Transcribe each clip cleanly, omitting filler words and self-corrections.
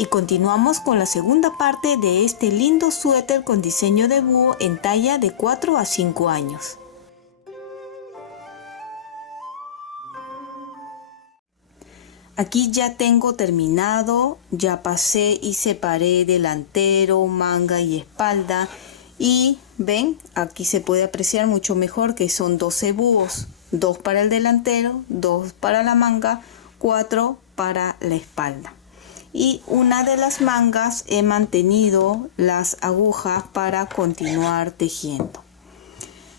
y continuamos con la segunda parte de este lindo suéter con diseño de búho en talla de 4 a 5 años. Aquí ya tengo terminado, ya pasé y separé delantero, manga y espalda y ven, aquí se puede apreciar mucho mejor que son 12 búhos, 2 para el delantero, 2 para la manga, 4 para la espalda. Y una de las mangas he mantenido las agujas para continuar tejiendo.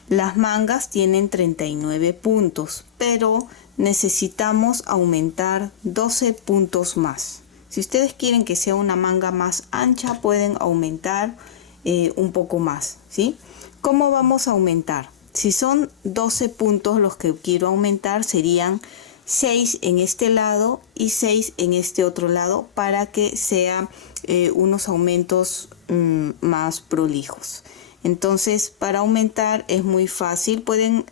Las mangas tienen 39 puntos, pero necesitamos aumentar 12 puntos más. Si ustedes quieren que sea una manga más ancha, pueden aumentar un poco más, ¿sí? ¿Cómo vamos a aumentar? Si son 12 puntos los que quiero aumentar, serían 6 en este lado y 6 en este otro lado para que sean unos aumentos más prolijos. Entonces, para aumentar es muy fácil, pueden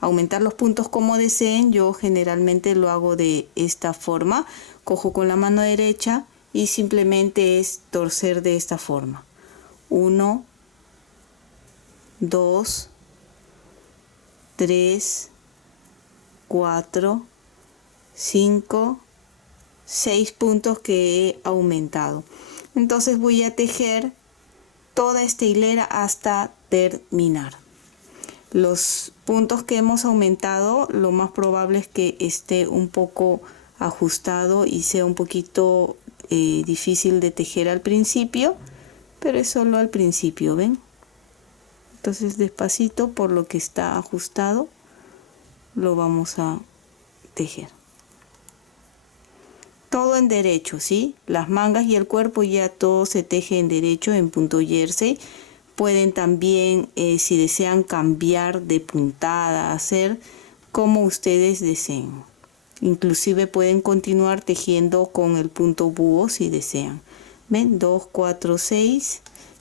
aumentar los puntos como deseen. Yo generalmente lo hago de esta forma, cojo con la mano derecha y simplemente es torcer de esta forma. 1, 2, 3, 4, 5, 6 puntos que he aumentado. Entonces voy a tejer toda esta hilera hasta terminar. Los puntos que hemos aumentado, lo más probable es que esté un poco ajustado y sea un poquito difícil de tejer al principio, pero es solo al principio, ¿ven? Entonces despacito, por lo que está ajustado, lo vamos a tejer. Todo en derecho, ¿sí? Las mangas y el cuerpo ya todo se teje en derecho en punto jersey. Pueden también, si desean, cambiar de puntada, hacer como ustedes deseen. Inclusive pueden continuar tejiendo con el punto búho si desean. ¿Ven? 2, 4, 6.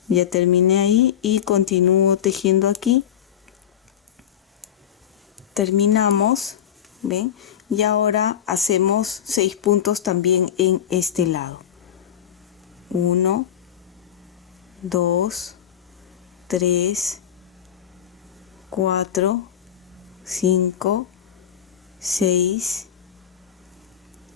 Ya terminé ahí y continúo tejiendo aquí. Terminamos, ¿ven? Y ahora hacemos 6 puntos también en este lado. 1, 2, 3, 4, 5, 6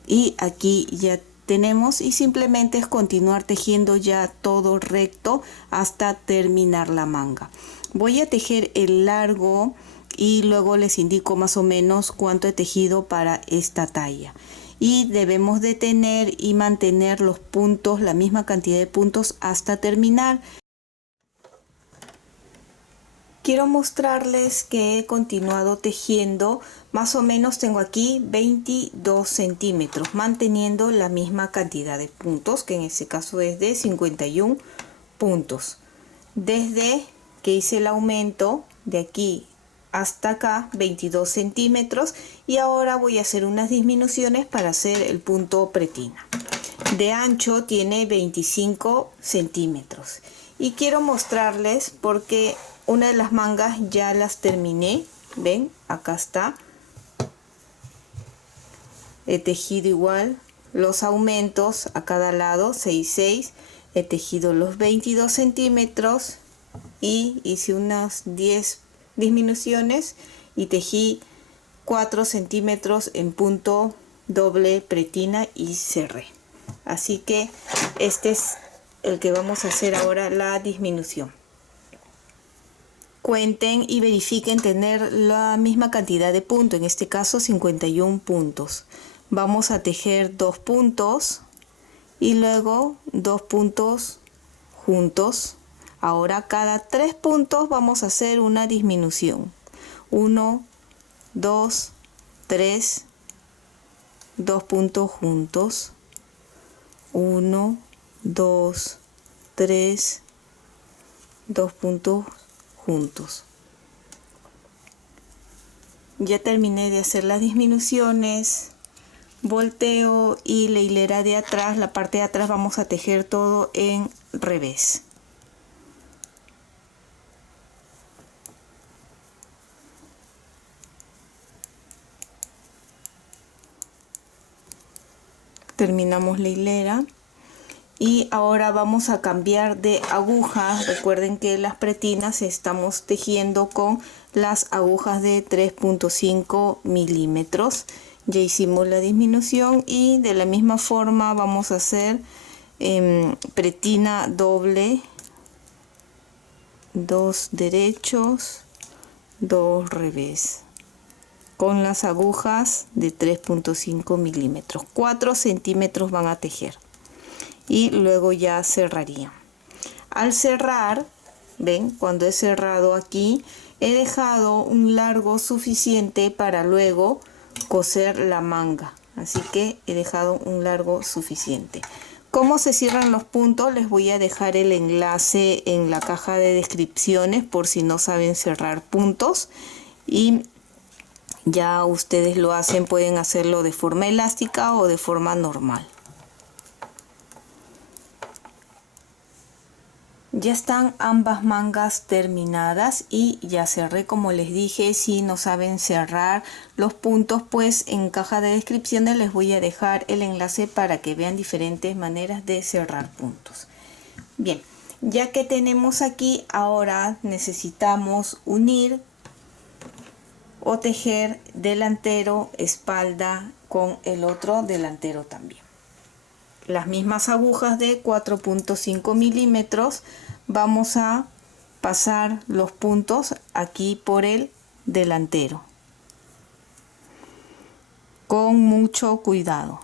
y aquí ya tenemos, y simplemente es continuar tejiendo ya todo recto hasta terminar la manga. Voy a tejer el largo y luego les indico más o menos cuánto he tejido para esta talla. Y debemos de tener y mantener los puntos, la misma cantidad de puntos hasta terminar. Quiero mostrarles que he continuado tejiendo, más o menos tengo aquí 22 centímetros, manteniendo la misma cantidad de puntos, que en este caso es de 51 puntos. Desde que hice el aumento de aquí hasta acá, 22 centímetros, y ahora voy a hacer unas disminuciones para hacer el punto pretina. De ancho tiene 25 centímetros. Y quiero mostrarles porque una de las mangas ya las terminé. Ven, acá está. He tejido igual los aumentos a cada lado, 6, 6. He tejido los 22 centímetros y hice unas 10 disminuciones y tejí 4 centímetros en punto doble pretina y cerré. Así que este es el que vamos a hacer ahora, la disminución. Cuenten y verifiquen tener la misma cantidad de puntos, en este caso 51 puntos. Vamos a tejer 2 puntos y luego 2 puntos juntos. Ahora cada 3 puntos vamos a hacer una disminución. 1, 2, 3, 2 puntos juntos. 1, 2, 3, 2 puntos juntos. Ya terminé de hacer las disminuciones, volteo y la hilera de atrás, la parte de atrás vamos a tejer todo en revés. Terminamos la hilera Y ahora vamos a cambiar de aguja. Recuerden que las pretinas estamos tejiendo con las agujas de 3.5 milímetros. Ya hicimos la disminución y de la misma forma vamos a hacer pretina doble, 2 derechos, 2 revés, con las agujas de 3.5 milímetros. 4 centímetros van a tejer y luego ya cerraría. Al cerrar, ven, cuando he cerrado aquí, he dejado un largo suficiente para luego coser la manga, así que he dejado un largo suficiente. ¿Cómo se cierran los puntos? Les voy a dejar el enlace en la caja de descripciones por si no saben cerrar puntos, y ya ustedes lo hacen, pueden hacerlo de forma elástica o de forma normal. Ya están ambas mangas terminadas y ya cerré. Como les dije, si no saben cerrar los puntos, pues en caja de descripciones les voy a dejar el enlace para que vean diferentes maneras de cerrar puntos. Bien, ya que tenemos aquí, ahora necesitamos unir o tejer delantero, espalda con el otro delantero también. Las mismas agujas de 4.5 milímetros, vamos a pasar los puntos aquí por el delantero con mucho cuidado.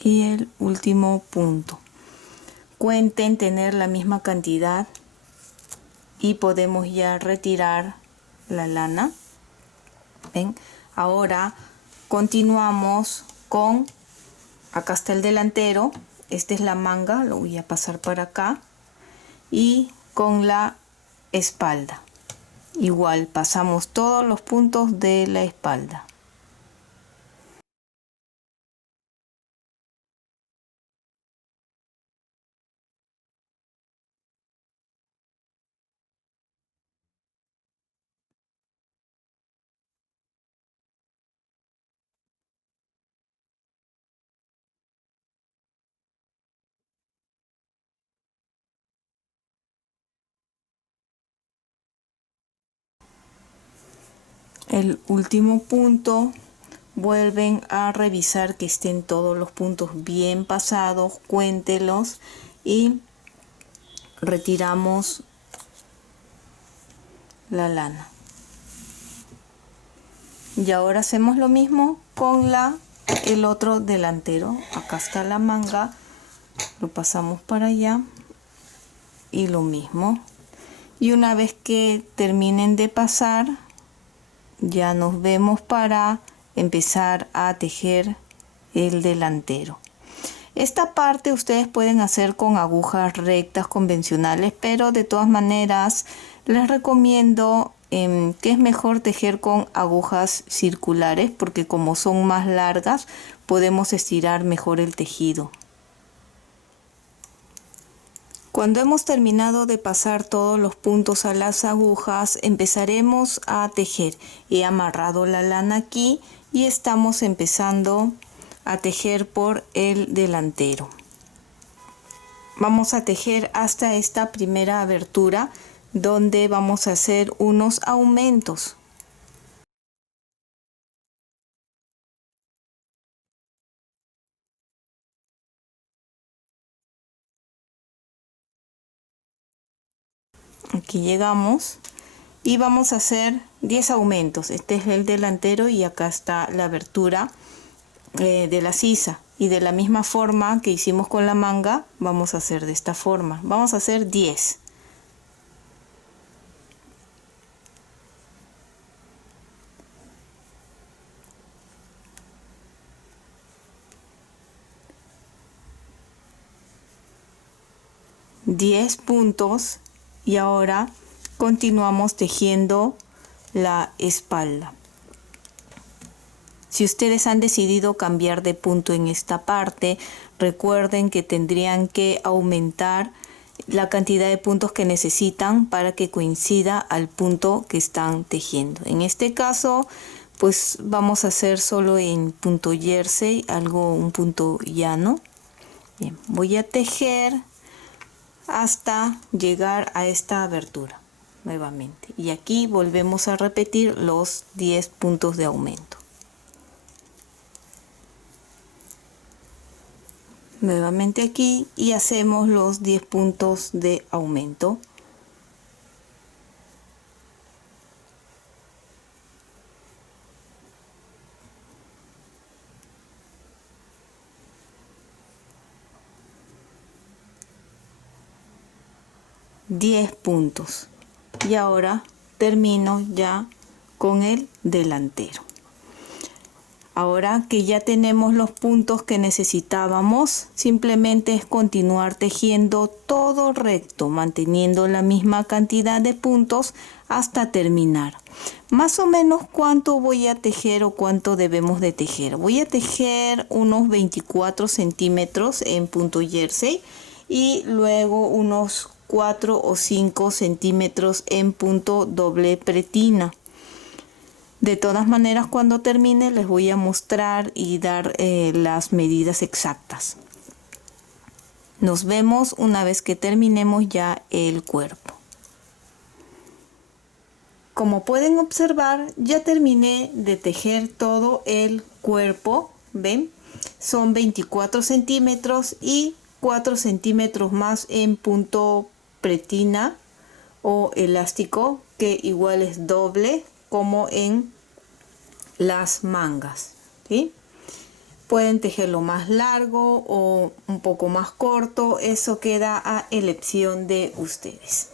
Y el último punto, cuenten tener la misma cantidad y podemos ya retirar la lana. ¿Ven? Ahora continuamos con, acá está el delantero, esta es la manga, lo voy a pasar para acá, y con la espalda igual pasamos todos los puntos de la espalda. El último punto, vuelven a revisar que estén todos los puntos bien pasados, cuéntelos y retiramos la lana. Y ahora hacemos lo mismo con el otro delantero. Acá está la manga, lo pasamos para allá y lo mismo. Y una vez que terminen de pasar, ya nos vemos para empezar a tejer el delantero. Esta parte ustedes pueden hacer con agujas rectas convencionales, pero de todas maneras les recomiendo que es mejor tejer con agujas circulares, porque como son más largas podemos estirar mejor el tejido. Cuando hemos terminado de pasar todos los puntos a las agujas, empezaremos a tejer. He amarrado la lana aquí y estamos empezando a tejer por el delantero. Vamos a tejer hasta esta primera abertura donde vamos a hacer unos aumentos. Aquí llegamos y vamos a hacer 10 aumentos. Este es el delantero y acá está la abertura de la sisa, y de la misma forma que hicimos con la manga vamos a hacer de esta forma. Vamos a hacer 10. Puntos, y ahora continuamos tejiendo la espalda. Si ustedes han decidido cambiar de punto en esta parte, recuerden que tendrían que aumentar la cantidad de puntos que necesitan para que coincida al punto que están tejiendo. En este caso, pues vamos a hacer solo en punto jersey, un punto llano. Bien, voy a tejer hasta llegar a esta abertura nuevamente. Y aquí volvemos a repetir los 10 puntos de aumento. Nuevamente aquí y hacemos los 10 puntos de aumento. $10 puntos. Y ahora termino ya con el delantero. Ahora que ya tenemos los puntos que necesitábamos, simplemente es continuar tejiendo todo recto, manteniendo la misma cantidad de puntos hasta terminar. Más o menos cuánto voy a tejer o cuánto debemos de tejer. Voy a tejer unos 24 centímetros en punto jersey y luego unos 4 o 5 centímetros en punto doble pretina. De todas maneras, cuando termine les voy a mostrar y dar las medidas exactas. Nos vemos una vez que terminemos ya el cuerpo. Como pueden observar, ya terminé de tejer todo el cuerpo. ¿Ven? Son 24 centímetros y 4 centímetros más en punto pretina o elástico, que igual es doble como en las mangas, ¿sí? Pueden tejerlo más largo o un poco más corto, eso queda a elección de ustedes.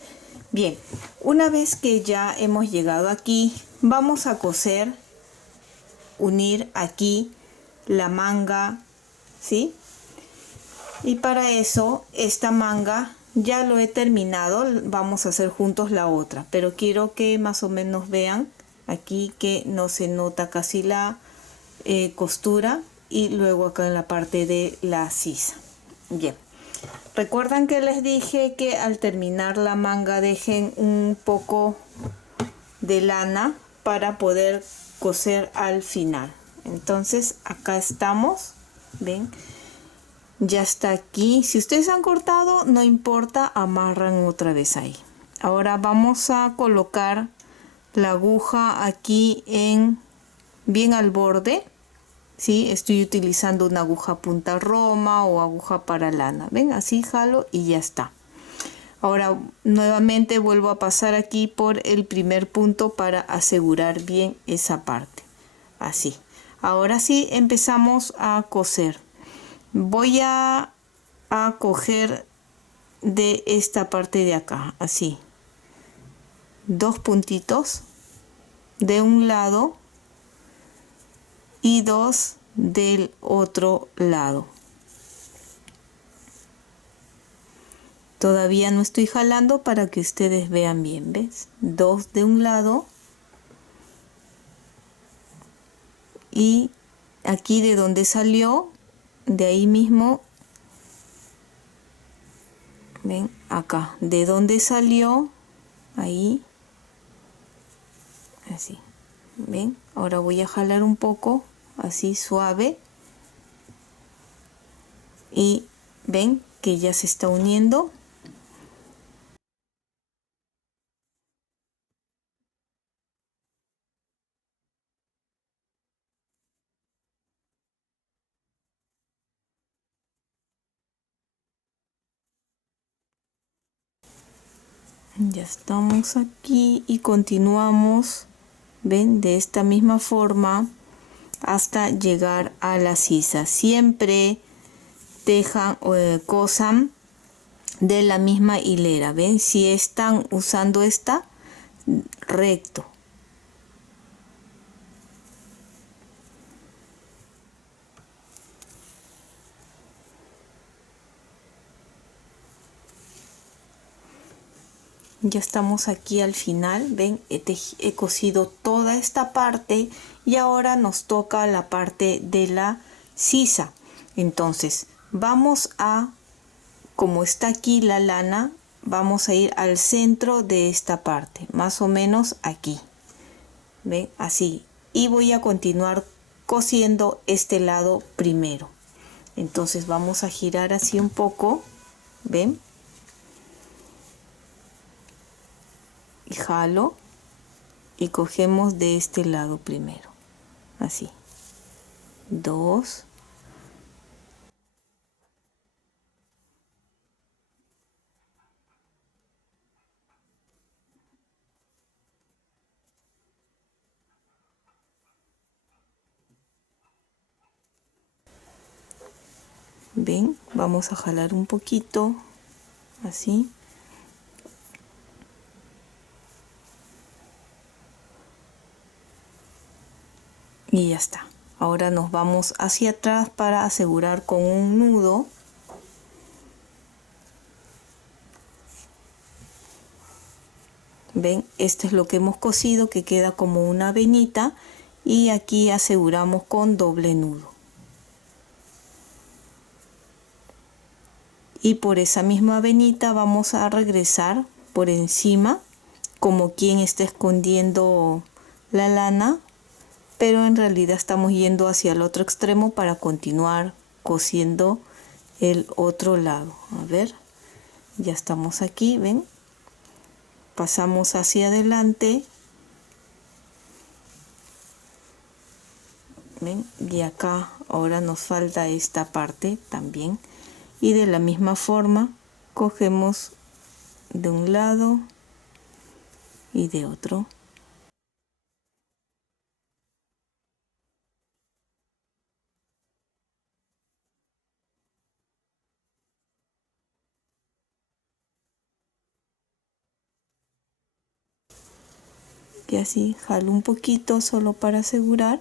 Bien, una vez que ya hemos llegado aquí, vamos a coser, unir aquí la manga, ¿sí? Y para eso, esta manga ya lo he terminado, vamos a hacer juntos la otra, pero quiero que más o menos vean aquí que no se nota casi la costura y luego acá en la parte de la sisa. Bien, recuerdan que les dije que al terminar la manga dejen un poco de lana para poder coser al final. Entonces acá estamos, ven, ya está aquí. Si ustedes han cortado, no importa, amarran otra vez ahí. Ahora vamos a colocar la aguja aquí bien al borde, ¿sí? Estoy utilizando una aguja punta roma o aguja para lana. Ven, así jalo y ya está. Ahora nuevamente vuelvo a pasar aquí por el primer punto para asegurar bien esa parte. Así. Ahora sí empezamos a coser. Voy a coger de esta parte de acá, así. 2 puntitos de un lado y 2 del otro lado. Todavía no estoy jalando para que ustedes vean bien, ¿ves? 2 de un lado y aquí de donde salió, de ahí mismo, ven, acá, de donde salió, ahí, así, ven. Ahora voy a jalar un poco, así suave, y ven que ya se está uniendo. Ya estamos aquí y continuamos, ven, de esta misma forma hasta llegar a la sisa. Siempre tejan o cosan de la misma hilera, ven, si están usando esta, recto. Ya estamos aquí al final, ven, he cosido toda esta parte y ahora nos toca la parte de la sisa. Entonces vamos a, como está aquí la lana, vamos a ir al centro de esta parte, más o menos aquí, ven, así, y voy a continuar cosiendo este lado primero. Entonces vamos a girar así un poco, ven, y jalo y cogemos de este lado primero, así, 2, ven, vamos a jalar un poquito, así, y ya está. Ahora nos vamos hacia atrás para asegurar con un nudo. Ven, esto es lo que hemos cosido, que queda como una venita, y aquí aseguramos con doble nudo. Y por esa misma venita vamos a regresar por encima, como quien está escondiendo la lana, pero en realidad estamos yendo hacia el otro extremo para continuar cosiendo el otro lado. A ver, ya estamos aquí, ven, pasamos hacia adelante, ven, y acá ahora nos falta esta parte también, y de la misma forma cogemos de un lado y de otro. Y así jalo un poquito solo para asegurar,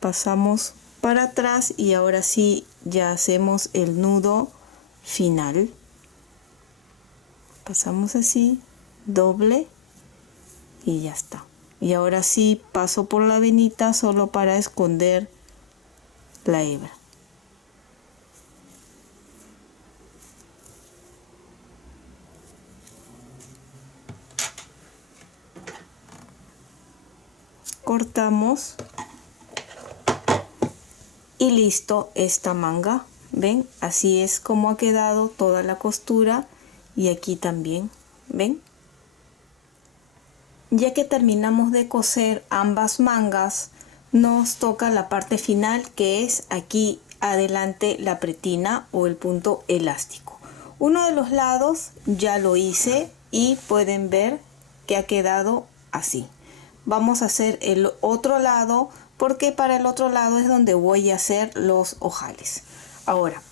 pasamos para atrás y ahora sí ya hacemos el nudo final, pasamos así, doble, y ya está. Y ahora sí paso por la venita solo para esconder la hebra. Cortamos y listo esta manga. Ven, así es como ha quedado toda la costura, y aquí también, ven. Ya que terminamos de coser ambas mangas, nos toca la parte final, que es aquí adelante la pretina o el punto elástico. Uno de los lados ya lo hice y pueden ver que ha quedado así. Vamos a hacer el otro lado, porque para el otro lado es donde voy a hacer los ojales. Ahora,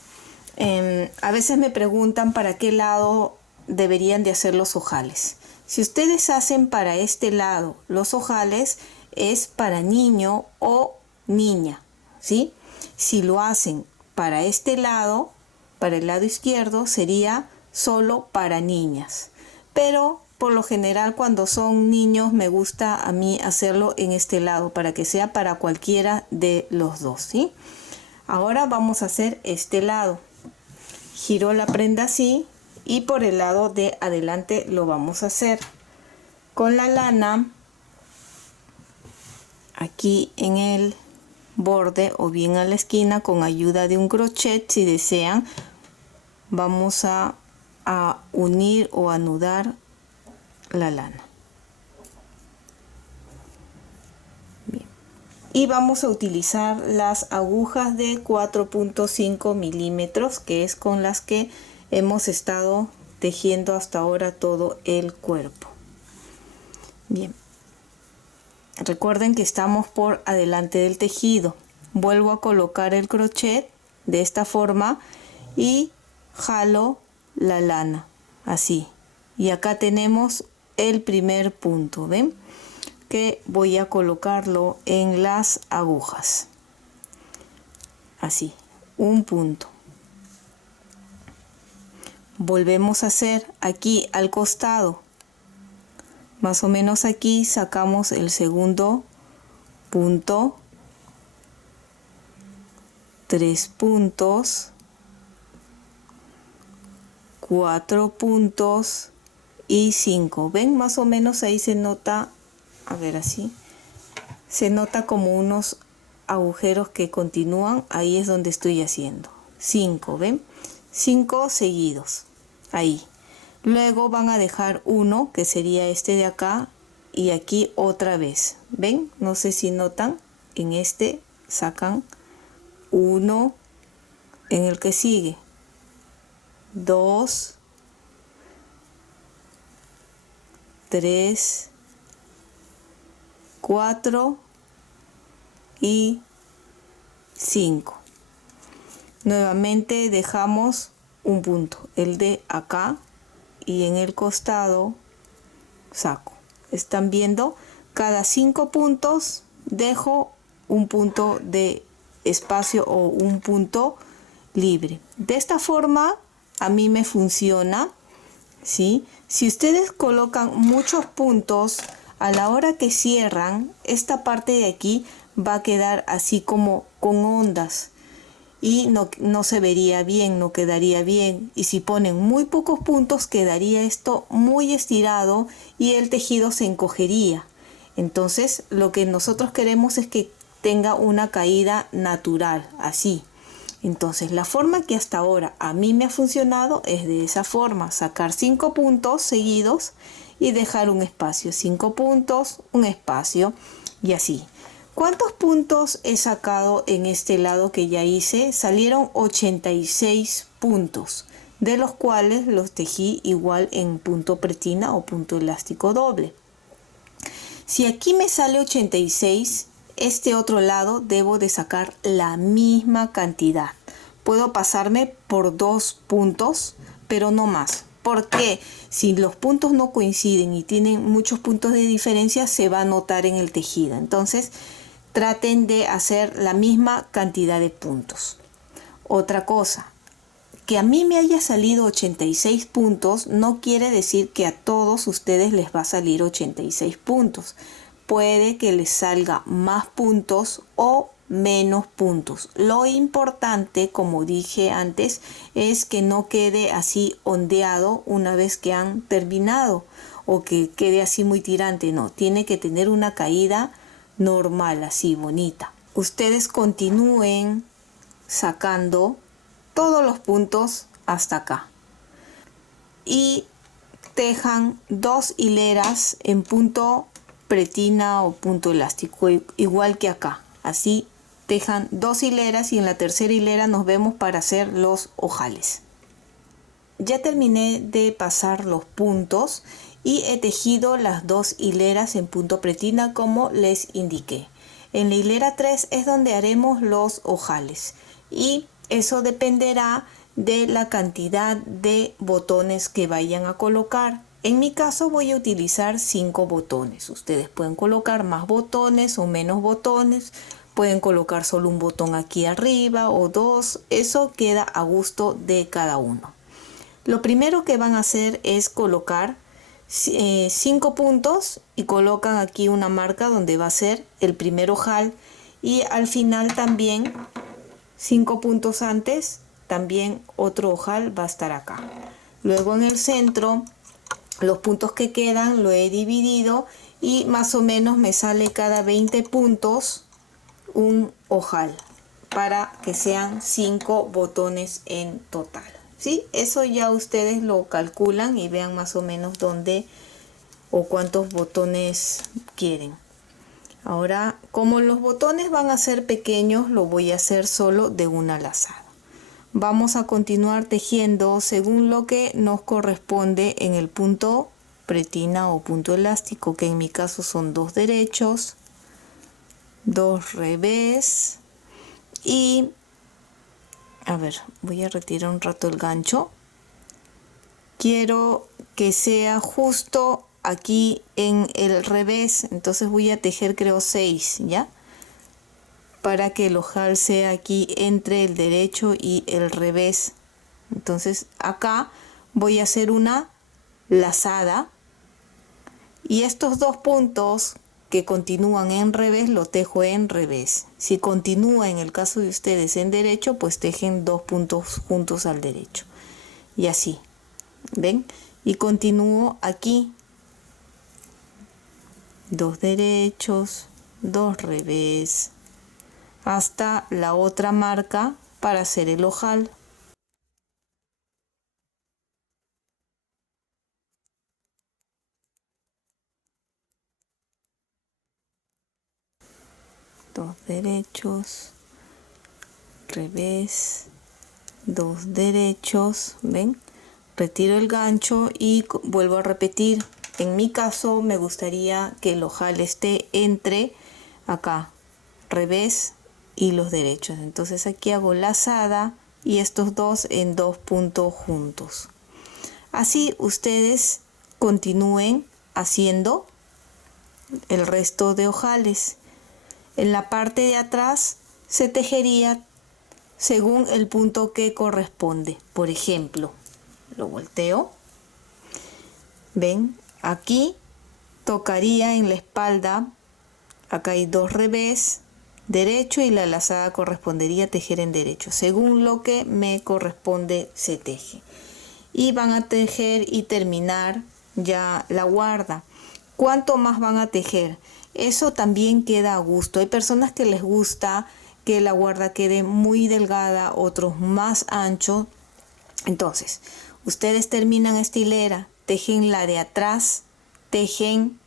a veces me preguntan para qué lado deberían de hacer los ojales. Si ustedes hacen para este lado los ojales, es para niño o niña, ¿sí? Si lo hacen para este lado, para el lado izquierdo, sería solo para niñas. Pero por lo general cuando son niños me gusta a mí hacerlo en este lado, para que sea para cualquiera de los dos, ¿sí? Ahora vamos a hacer este lado. Giro la prenda así, y por el lado de adelante lo vamos a hacer con la lana aquí en el borde o bien a la esquina, con ayuda de un crochet si desean. Vamos a unir o anudar la lana. Bien. Y vamos a utilizar las agujas de 4.5 milímetros, que es con las que hemos estado tejiendo hasta ahora todo el cuerpo. Bien, recuerden que estamos por adelante del tejido. Vuelvo a colocar el crochet de esta forma y jalo la lana así, y acá tenemos el primer punto, ven, que voy a colocarlo en las agujas así, un punto. volvemos a hacer aquí al costado, más o menos aquí sacamos el segundo punto, 3 puntos, 4 puntos y 5. ¿Ven? Más o menos ahí se nota, a ver así, se nota como unos agujeros que continúan. Ahí es donde estoy haciendo 5, ¿ven? 5 seguidos, ahí. Luego van a dejar uno, que sería este de acá, y aquí otra vez. ¿Ven? No sé si notan, en este sacan uno, en el que sigue 2, 3, 4 y 5. Nuevamente dejamos un punto, el de acá, y en el costado saco. ¿Están viendo? Cada 5 puntos dejo un punto de espacio o un punto libre. De esta forma a mí me funciona, ¿sí? Si ustedes colocan muchos puntos, a la hora que cierran, esta parte de aquí va a quedar así como con ondas y no se vería bien, no quedaría bien. Y si ponen muy pocos puntos, quedaría esto muy estirado y el tejido se encogería. Entonces lo que nosotros queremos es que tenga una caída natural, así. Entonces la forma que hasta ahora a mí me ha funcionado es de esa forma: sacar 5 puntos seguidos y dejar un espacio, 5 puntos, un espacio, y así. ¿Cuántos puntos he sacado en este lado que ya hice? Salieron 86 puntos, de los cuales los tejí igual en punto pretina o punto elástico doble. Si aquí me sale 86, este otro lado debo de sacar la misma cantidad. Puedo pasarme por 2 puntos, pero no más. Porque si los puntos no coinciden y tienen muchos puntos de diferencia, se va a notar en el tejido. Entonces, traten de hacer la misma cantidad de puntos. Otra cosa, que a mí me haya salido 86 puntos no quiere decir que a todos ustedes les va a salir 86 puntos. Puede que les salga más puntos o menos puntos. Lo importante, como dije antes, es que no quede así ondeado una vez que han terminado, o que quede así muy tirante. No, tiene que tener una caída normal, así bonita. Ustedes continúen sacando todos los puntos hasta acá y tejan 2 hileras en punto pretina o punto elástico, igual que acá. Así tejan 2 hileras y en la tercera hilera nos vemos para hacer los ojales. Ya terminé de pasar los puntos y he tejido las 2 hileras en punto pretina como les indiqué. En la hilera 3 es donde haremos los ojales y eso dependerá de la cantidad de botones que vayan a colocar. En mi caso voy a utilizar 5 botones. Ustedes pueden colocar más botones o menos botones. Pueden colocar solo un botón aquí arriba o 2. Eso queda a gusto de cada uno. Lo primero que van a hacer es colocar 5 puntos y colocan aquí una marca donde va a ser el primer ojal, y al final también 5 puntos antes también otro ojal va a estar acá. Luego en el centro los puntos que quedan lo he dividido y más o menos me sale cada 20 puntos un ojal para que sean 5 botones en total. ¿Sí? Eso ya ustedes lo calculan y vean más o menos dónde o cuántos botones quieren. Ahora, como los botones van a ser pequeños, lo voy a hacer solo de una lazada. Vamos a continuar tejiendo según lo que nos corresponde en el punto pretina o punto elástico, que en mi caso son 2 derechos, 2 revés y a ver, voy a retirar un rato el gancho. Quiero que sea justo aquí en el revés, entonces voy a tejer creo 6, ¿ya? Para que el ojal sea aquí entre el derecho y el revés. Entonces acá voy a hacer una lazada y estos 2 puntos que continúan en revés lo tejo en revés. Si continúa en el caso de ustedes en derecho, pues tejen 2 puntos juntos al derecho y así, ¿ven? Y continúo aquí, 2 derechos, 2 revés, hasta la otra marca para hacer el ojal. Dos derechos, revés, 2 derechos, ¿ven? Retiro el gancho y vuelvo a repetir. En mi caso me gustaría que el ojal esté entre acá, revés y los derechos. Entonces aquí hago lazada y estos dos en 2 puntos juntos. Así ustedes continúen haciendo el resto de ojales. En la parte de atrás se tejería según el punto que corresponde. Por ejemplo, lo volteo. Ven, aquí tocaría en la espalda. Acá hay 2 revés, derecho y la lazada correspondería tejer en derecho. Según lo que me corresponde se teje. Y van a tejer y terminar ya la guarda. ¿Cuánto más van a tejer? Eso también queda a gusto. Hay personas que les gusta que la guarda quede muy delgada, otros más ancho. Entonces, ustedes terminan esta hilera, tejen la de atrás, tejen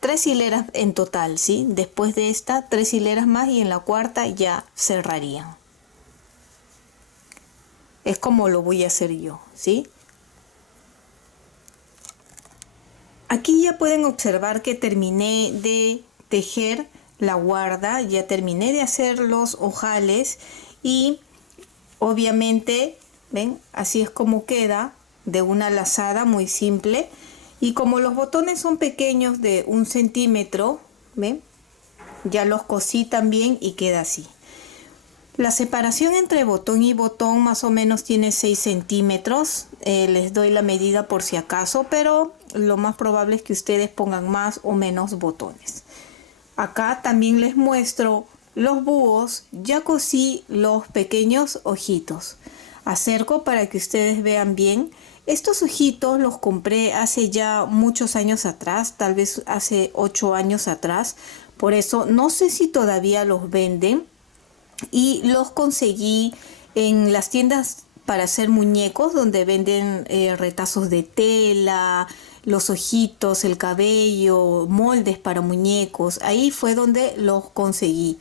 3 hileras en total, ¿sí? Después de esta, 3 hileras más y en la cuarta ya cerrarían. Es como lo voy a hacer yo, ¿sí? Aquí ya pueden observar que terminé de tejer la guarda, ya terminé de hacer los ojales y obviamente, ven, así es como queda, de una lazada muy simple. Y como los botones son pequeños de 1 centímetro, ven, ya los cosí también y queda así. La separación entre botón y botón más o menos tiene 6 centímetros. Les doy la medida por si acaso, pero lo más probable es que ustedes pongan más o menos botones. Acá también les muestro los búhos. Ya cosí los pequeños ojitos. Acerco para que ustedes vean bien. Estos ojitos los compré hace ya muchos años atrás, tal vez hace 8 años atrás. Por eso no sé si todavía los venden. Y los conseguí en las tiendas para hacer muñecos donde venden retazos de tela, los ojitos, el cabello, moldes para muñecos. Ahí fue donde los conseguí.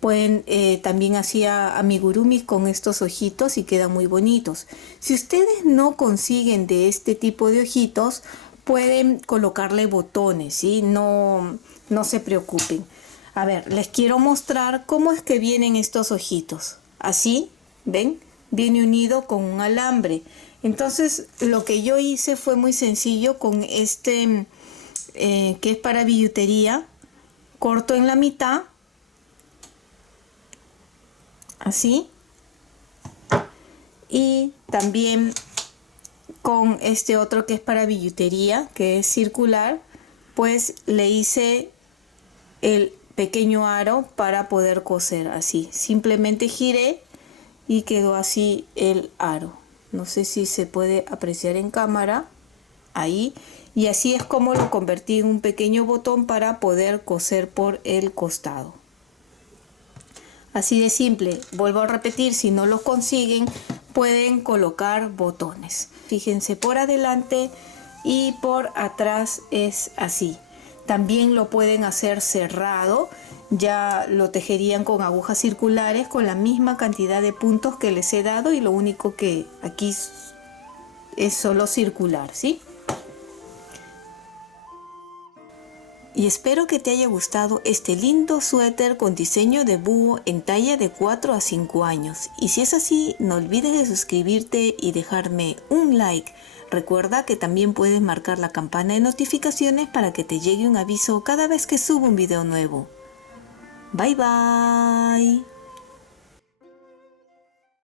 Pueden también hacía amigurumis con estos ojitos y quedan muy bonitos. Si ustedes no consiguen de este tipo de ojitos, pueden colocarle botones, ¿sí? No se preocupen. A ver, les quiero mostrar cómo es que vienen estos ojitos. Así, ¿ven? Viene unido con un alambre. Entonces, lo que yo hice fue muy sencillo con este, que es para billutería. Corto en la mitad. Así. Y también con este otro que es para billutería, que es circular, pues le hice el pequeño aro para poder coser así. Simplemente giré y quedó así el aro. No sé si se puede apreciar en cámara. Ahí. Y así es como lo convertí en un pequeño botón para poder coser por el costado. Así de simple. Vuelvo a repetir, si no los consiguen, pueden colocar botones. Fíjense, por adelante y por atrás es así. También lo pueden hacer cerrado, ya lo tejerían con agujas circulares con la misma cantidad de puntos que les he dado y lo único que aquí es solo circular, ¿sí? Y espero que te haya gustado este lindo suéter con diseño de búho en talla de 4 a 5 años. Y si es así, no olvides de suscribirte y dejarme un like. Recuerda que también puedes marcar la campana de notificaciones para que te llegue un aviso cada vez que subo un video nuevo. Bye bye.